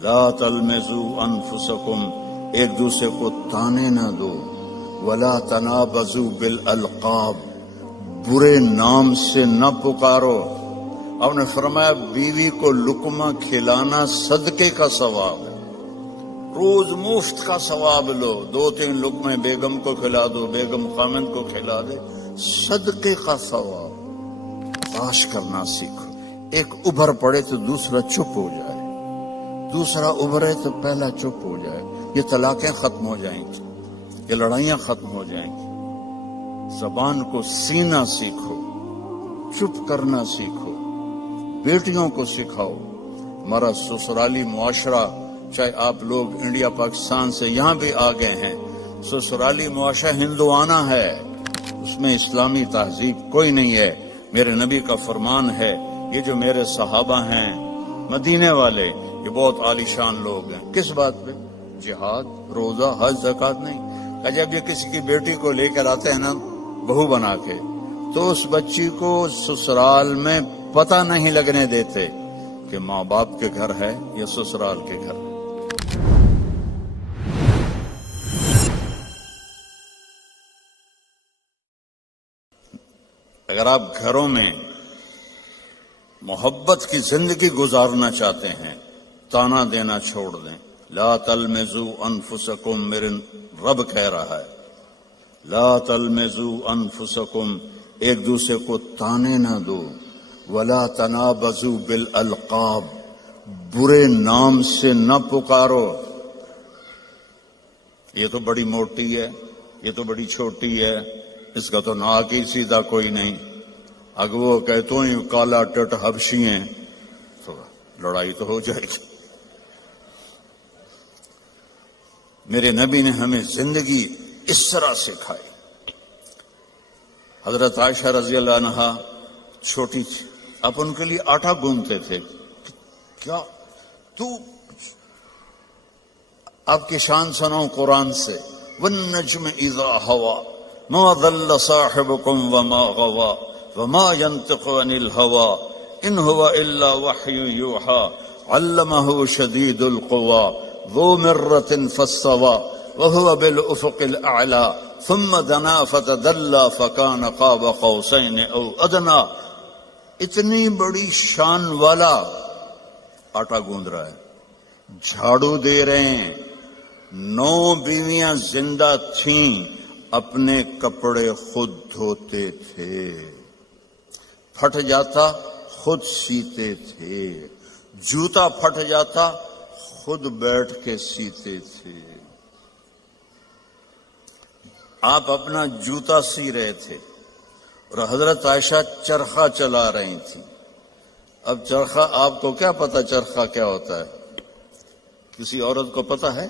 لا تلمزوا انفسکم، ایک دوسرے کو تانے نہ دو، ولا تنابزوا بالالقاب، برے نام سے نہ پکارو۔ آپ نے فرمایا بیوی کو لقمہ کھلانا صدقے کا ثواب ہے، روز مفت کا ثواب لو، 2-3 لقمے بیگم کو کھلا دو، بیگم خامند کو کھلا دے، صدقے کا ثواب۔ تلاش کرنا سیکھو، ایک ابھر پڑے تو دوسرا چپ ہو جائے، دوسرا ابھرے تو پہلا چپ ہو جائے، یہ طلاقیں ختم ہو جائیں گی، یہ لڑائیاں ختم ہو جائیں گی۔ زبان کو سینا سیکھو، چپ کرنا سیکھو، بیٹیوں کو سکھاؤ۔ ہمارا سسرالی معاشرہ، چاہے آپ لوگ انڈیا پاکستان سے یہاں بھی آ گئے ہیں، سسرالی معاشرہ ہندوانہ ہے، اس میں اسلامی تہذیب کوئی نہیں ہے۔ میرے نبی کا فرمان ہے، یہ جو میرے صحابہ ہیں مدینے والے، یہ بہت عالی شان لوگ ہیں۔ کس بات پہ؟ جہاد، روزہ، حج، زکوٰۃ نہیں۔ کہ جب یہ کسی کی بیٹی کو لے کر آتے ہیں نا بہو بنا کے، تو اس بچی کو سسرال میں پتہ نہیں لگنے دیتے کہ ماں باپ کے گھر ہے یا سسرال کے گھر ہے۔ اگر آپ گھروں میں محبت کی زندگی گزارنا چاہتے ہیں، تانا دینا چھوڑ دیں۔ لا تلمزوا انفسکم، میرے رب کہہ رہا ہے، لا تلمزوا انفسکم، ایک دوسرے کو تانے نہ دو، ولا تنابزوا بالالقاب، برے نام سے نہ پکارو۔ یہ تو بڑی موٹی ہے، یہ تو بڑی چھوٹی ہے، اس کا تو ناک ہی سیدھا کوئی نہیں، اگر وہ کہتوں ہی کالا ٹٹ حبشی ہیں تو لڑائی تو ہو جائے گی۔ میرے نبی نے ہمیں زندگی اس طرح سکھائی۔ حضرت عائشہ رضی اللہ عنہا چھوٹی تھی، اب ان کے لیے آٹا گوندتے تھے۔ کیا تو آپ کی شان سناؤں قرآن سے، والنجم اذا ہوا ما ضل صاحبكم وما غوا وما ينطق عن الهوى ان هو الا وحي يوحى علمه شديد القوى ذو مرة فاستوى وهو بالافق الاعلى ثم دنا فتدلى فكان قاب قوسين او ادنى۔ اتنی بڑی شان والا آٹا گوندھ رہا ہے، جھاڑو دے رہے ہیں۔ 9 بیویاں زندہ تھیں، اپنے کپڑے خود دھوتے تھے، پھٹ جاتا خود سیتے تھے، جوتا پھٹ جاتا خود بیٹھ کے سیتے تھے۔ آپ اپنا جوتا سی رہے تھے اور حضرت عائشہ چرخہ چلا رہی تھی۔ اب چرخہ، آپ کو کیا پتا چرخہ کیا ہوتا ہے؟ کسی عورت کو پتا ہے؟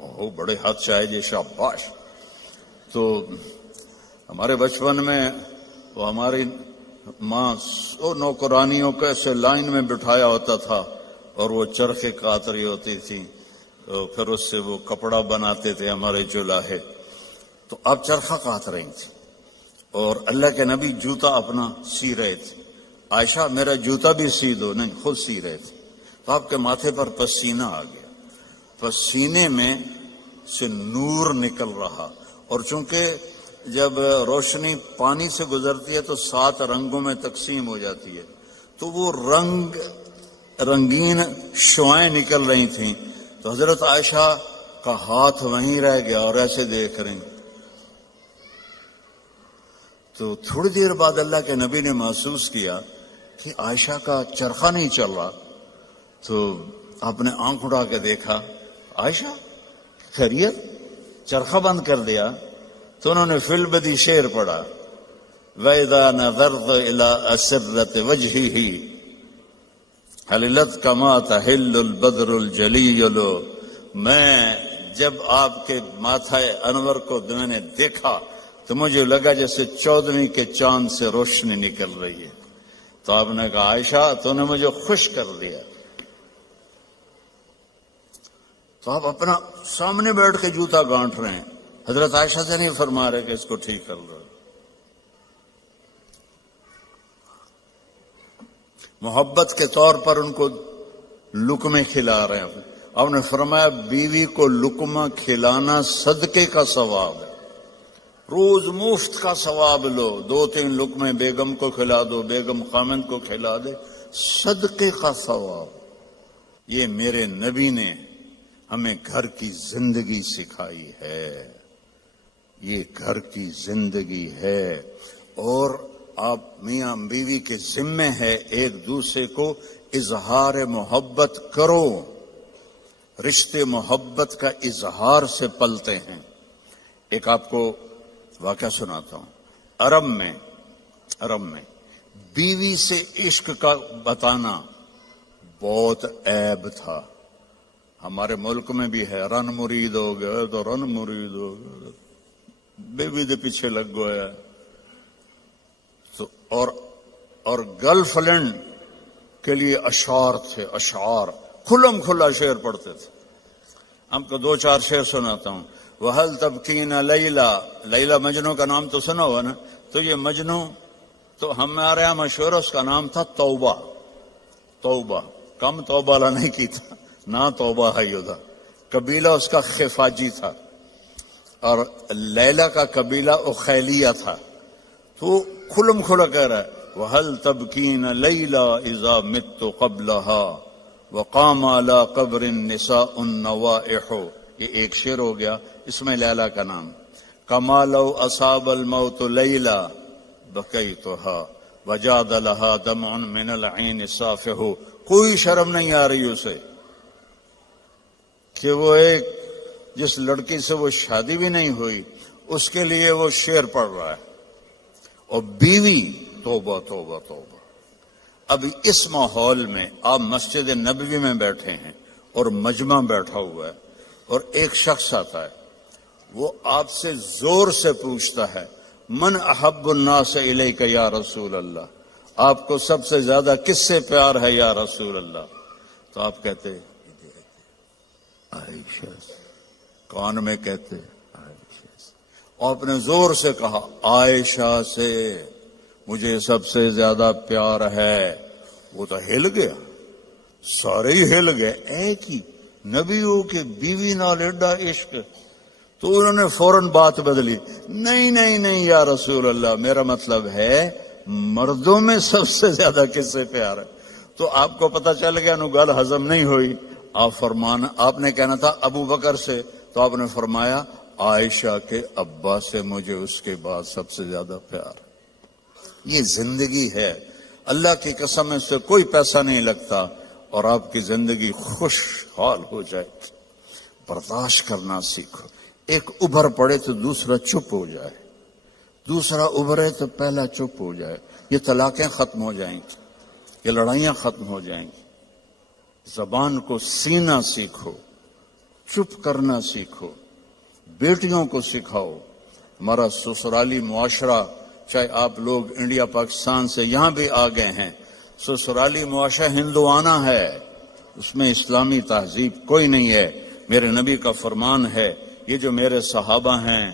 اوہ بڑے ہاتھ شاہ شاباش۔ تو ہمارے بچپن میں وہ ہماری ماں نوکرانیوں کو ایسے لائن میں بٹھایا ہوتا تھا اور وہ چرخے کاٹ رہی ہوتی تھی، پھر اس سے وہ کپڑا بناتے تھے ہمارے جولاہے۔ تو اب چرخہ کاٹ رہی تھی اور اللہ کے نبی جوتا اپنا سی رہے تھے۔ عائشہ میرا جوتا بھی سی دو، نہیں خود سی رہے تھے۔ تو آپ کے ماتھے پر پسینہ آ گیا، پسینے میں سے نور نکل رہا، اور چونکہ جب روشنی پانی سے گزرتی ہے تو 7 رنگوں میں تقسیم ہو جاتی ہے، تو وہ رنگین شعائیں نکل رہی تھیں۔ تو حضرت عائشہ کا ہاتھ وہیں رہ گیا اور ایسے دیکھ رہی۔ تو تھوڑی دیر بعد اللہ کے نبی نے محسوس کیا کہ عائشہ کا چرخہ نہیں چل رہا، تو آپ نے آنکھ اٹھا کے دیکھا، عائشہ خیریت؟ چرخہ بند کر دیا؟ تو انہوں نے فی البدی شعر پڑھا، وَإِذَا نَظَرْتَ إِلَىٰ أَسِرَّةِ وَجْهِهِ حَلِلَتْ كَمَا تَحِلُّ الْبَدْرُ الْجَلِيُّ۔ میں جب آپ کے ماتھے انور کو میں نے دیکھا تو مجھے لگا جیسے 14ویں کے چاند سے روشنی نکل رہی ہے۔ تو آپ نے کہا عائشہ تو نے مجھے خوش کر دیا۔ تو آپ اپنا سامنے بیٹھ کے جوتا گانٹ رہے ہیں، حضرت عائشہ سے نہیں فرما رہے کہ اس کو ٹھیک کر دو۔ محبت کے طور پر ان کو لقمے کھلا رہے ہیں. آپ نے فرمایا بیوی کو لقمہ کھلانا صدقے کا ثواب ہے. روز مفت کا ثواب لو، 2-3 لقمے بیگم کو کھلا دو، بیگم خامند کو کھلا دے، صدقے کا ثواب. یہ میرے نبی نے ہمیں گھر کی زندگی سکھائی ہے، یہ گھر کی زندگی ہے. اور آپ میاں بیوی کے ذمے ہے ایک دوسرے کو اظہار محبت کرو. رشتے محبت کا اظہار سے پلتے ہیں. ایک آپ کو واقعہ سناتا ہوں. عرب میں بیوی سے عشق کا بتانا بہت عیب تھا. ہمارے ملک میں بھی ہے، رن مرید ہو گئے تو رن مرید ہو گئے، بیوی دے پیچھے لگ گیا. تو اور گرل فرینڈ کے لیے اشعار تھے، اشعار کھلم کھلا شعر پڑھتے تھے. ہم کو 2-4 شعر سناتا ہوں. وَهَلْ تَبْكِينَ لَيْلَا، لیلا مجنو کا نام تو سنا ہوا نا. تو یہ مجنو تو ہمارے یہاں مشہور، اس کا نام تھا توبہ. توبہ کم توبہ لا نہیں کی تھا، نہ توبہ ہے یودا. قبیلہ اس کا خفاجی تھا اور لیلا کا قبیلہ اخیلیہ تھا. تو کھلم کھلا کہہ رہا ہے وَهَلْ تَبْكِينَ لَيْلَا إِذَا مِتُّ قَبْلَهَا وَقَامَ عَلَى قَبْرِ النِّسَاءُ النَّوَائِحُ. یہ ایک شعر ہو گیا، اس میں لیلا کا نام. كَمَا لَوْ أَصَابَ الْمَوْتُ لَيْلَا بَكَيْتُهَا وَجَادَ لَهَا دَمْعٌ مِّنَ الْعَيْنِ صَافِحُ. کوئی شرم نہیں آ رہی اسے کہ وہ ایک جس لڑکی سے وہ شادی بھی نہیں ہوئی اس کے لیے وہ شعر پڑھ رہا ہے. اور بیوی توبہ توبہ توبہ. اب اس ماحول میں آپ مسجد نبوی میں بیٹھے ہیں اور مجمع بیٹھا ہوا ہے اور ایک شخص آتا ہے، وہ آپ سے زور سے پوچھتا ہے من احب الناس الیک یا رسول اللہ، آپ کو سب سے زیادہ کس سے پیار ہے یا رسول اللہ؟ تو آپ کہتے عائشہ. کان میں کہتے عائشہ. آپ نے زور سے کہا عائشہ سے مجھے سب سے زیادہ پیار ہے. وہ تو ہل گیا، سارے ہی ہل گئے. ایک ہی نبیوں کے بیوی نال ایڈا عشق. تو انہوں نے فوراً بات بدلی، نہیں نہیں نہیں یا رسول اللہ، میرا مطلب ہے مردوں میں سب سے زیادہ کس سے پیار ہے. تو آپ کو پتہ چل گیا نو گل ہضم نہیں ہوئی. آپ نے کہنا تھا ابو بکر سے، تو آپ نے فرمایا عائشہ کے ابا سے مجھے اس کے بعد سب سے زیادہ پیار. یہ زندگی ہے، اللہ کی قسم اس سے کوئی پیسہ نہیں لگتا اور آپ کی زندگی خوشحال ہو جائے. برداشت کرنا سیکھو. ایک ابھر پڑے تو دوسرا چپ ہو جائے، دوسرا ابھرے تو پہلا چپ ہو جائے. یہ طلاقیں ختم ہو جائیں گی، یہ لڑائیاں ختم ہو جائیں گی. زبان کو سینا سیکھو، چپ کرنا سیکھو. بیٹیوں کو سکھاؤ. ہمارا سسرالی معاشرہ، چاہے آپ لوگ انڈیا پاکستان سے یہاں بھی آ گئے ہیں، سسرالی معاشرہ ہندوانہ ہے، اس میں اسلامی تہذیب کوئی نہیں ہے. میرے نبی کا فرمان ہے، یہ جو میرے صحابہ ہیں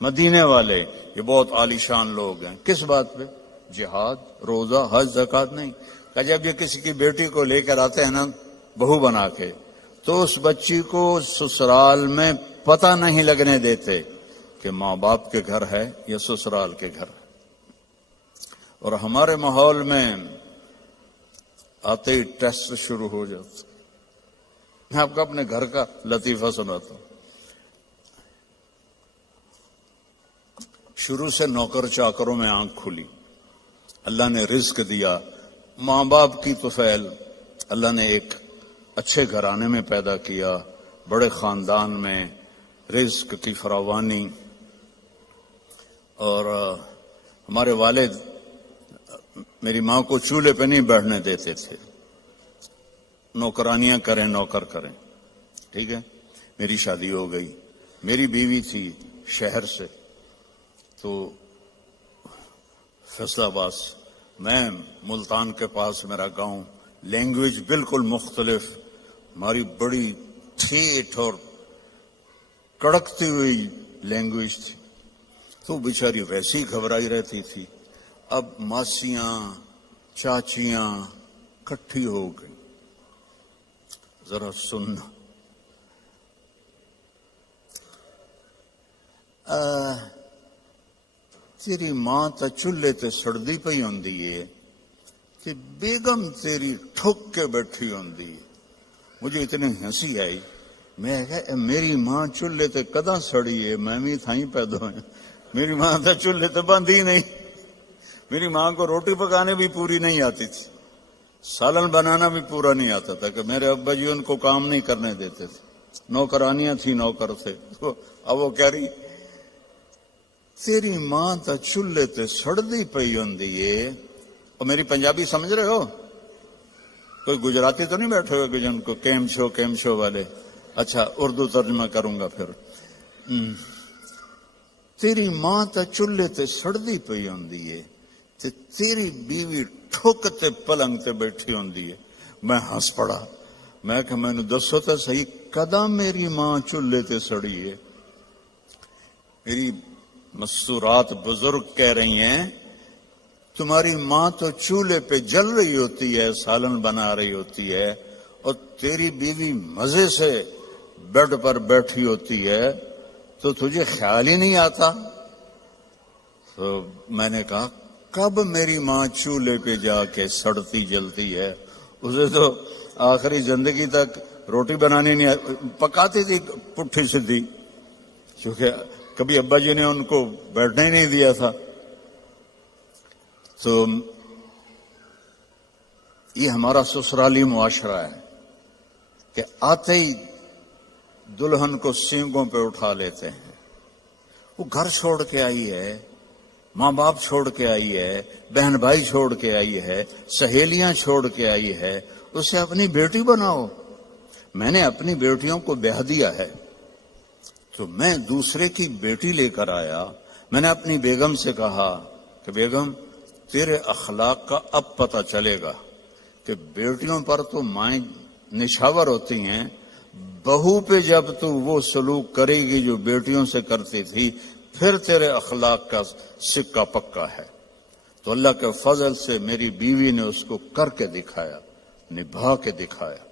مدینے والے، یہ بہت عالی شان لوگ ہیں. کس بات پہ؟ جہاد، روزہ، حج، زکوٰۃ نہیں. کہ جب یہ کسی کی بیٹی کو لے کر آتے ہیں نا بہو بنا کے، تو اس بچی کو سسرال میں پتہ نہیں لگنے دیتے کہ ماں باپ کے گھر ہے یا سسرال کے گھر ہے. اور ہمارے ماحول میں آتے ہی ٹیسٹ شروع ہو جاتا. میں آپ کو اپنے گھر کا لطیفہ سناتا ہوں. شروع سے نوکر چاکروں میں آنکھ کھلی، اللہ نے رزق دیا. ماں باپ کی طفیل اللہ نے ایک اچھے گھرانے میں پیدا کیا، بڑے خاندان میں، رزق کی فراوانی. اور ہمارے والد میری ماں کو چولہے پہ نہیں بیٹھنے دیتے تھے، نوکرانیاں کریں، نوکر کریں. ٹھیک ہے، میری شادی ہو گئی. میری بیوی تھی شہر سے، تو فیصل آباد، میں ملتان کے پاس میرا گاؤں. لینگویج بالکل مختلف، ہماری بڑی ٹھیٹھ اور کڑکتی ہوئی لینگویج تھی. تو بیچاری ویسی گھبرائی رہتی تھی. اب ماسیاں چاچیاں کٹھی ہو گئی. ذرا سننا. تیری ماں تا چولہے تے سڑدی پئی ہوندی ہے کہ بیگم تیری ٹھک کے بیٹھی ہوندی ہے. مجھے اتنی ہنسی آئی. میں کہا میری ماں چولہے تے کداں سڑی ہے؟ میں بھی تھائیں پیدا ہوئے. میری ماں تا چولہے تے بندھی نہیں. میری ماں کو روٹی پکانے بھی پوری نہیں آتی تھی، سالن بنانا بھی پورا نہیں آتا تھا کہ میرے ابا جی ان کو کام نہیں کرنے دیتے تھے. نوکرانیاں تھی، نوکر تھے. اب وہ کہہ رہی تیری ماں تا چولہے تے سڑدی پئی ہوندی ہے. اور میری پنجابی سمجھ رہے ہو؟ کوئی گجراتی تو نہیں بیٹھے ہوئے کہ جن کو کیم شو والے. اچھا اردو ترجمہ کروں گا پھر. تیری ماں تا چولہے تے سڑدی پئی ہوندی ہے تے تیری بیوی ٹھک تے پلنگ تے بیٹھی ہوندی ہے. میں ہنس پڑا. میں کہ میں نے دسو تو صحیح کداں میری ماں چولہے تے سڑی ہے؟ میری مستورات بزرگ کہہ رہی ہیں تمہاری ماں تو چولہے پہ جل رہی ہوتی ہے، سالن بنا رہی ہوتی ہے، اور تیری بیوی مزے سے بیڈ پر بیٹھی ہوتی ہے تو تجھے خیال ہی نہیں آتا. تو میں نے کہا کب میری ماں چولہے پہ جا کے سڑتی جلتی ہے؟ اسے تو آخری زندگی تک روٹی بنانی نہیں پکاتی تھی پٹھی سدھی، کیونکہ کبھی ابا جی نے ان کو بیٹھنے ہی نہیں دیا تھا. تو یہ ہمارا سسرالی معاشرہ ہے کہ آتے ہی دلہن کو سینگوں پہ اٹھا لیتے ہیں. وہ گھر چھوڑ کے آئی ہے، ماں باپ چھوڑ کے آئی ہے، بہن بھائی چھوڑ کے آئی ہے، سہیلیاں چھوڑ کے آئی ہے. اسے اپنی بیٹی بناؤ. میں نے اپنی بیٹیوں کو بیاہ دیا ہے تو میں دوسرے کی بیٹی لے کر آیا. میں نے اپنی بیگم سے کہا کہ بیگم تیرے اخلاق کا اب پتہ چلے گا کہ بیٹیوں پر تو مائیں نشاور ہوتی ہیں، بہو پہ جب تو وہ سلوک کرے گی جو بیٹیوں سے کرتی تھی پھر تیرے اخلاق کا سکہ پکا ہے. تو اللہ کے فضل سے میری بیوی نے اس کو کر کے دکھایا، نبھا کے دکھایا.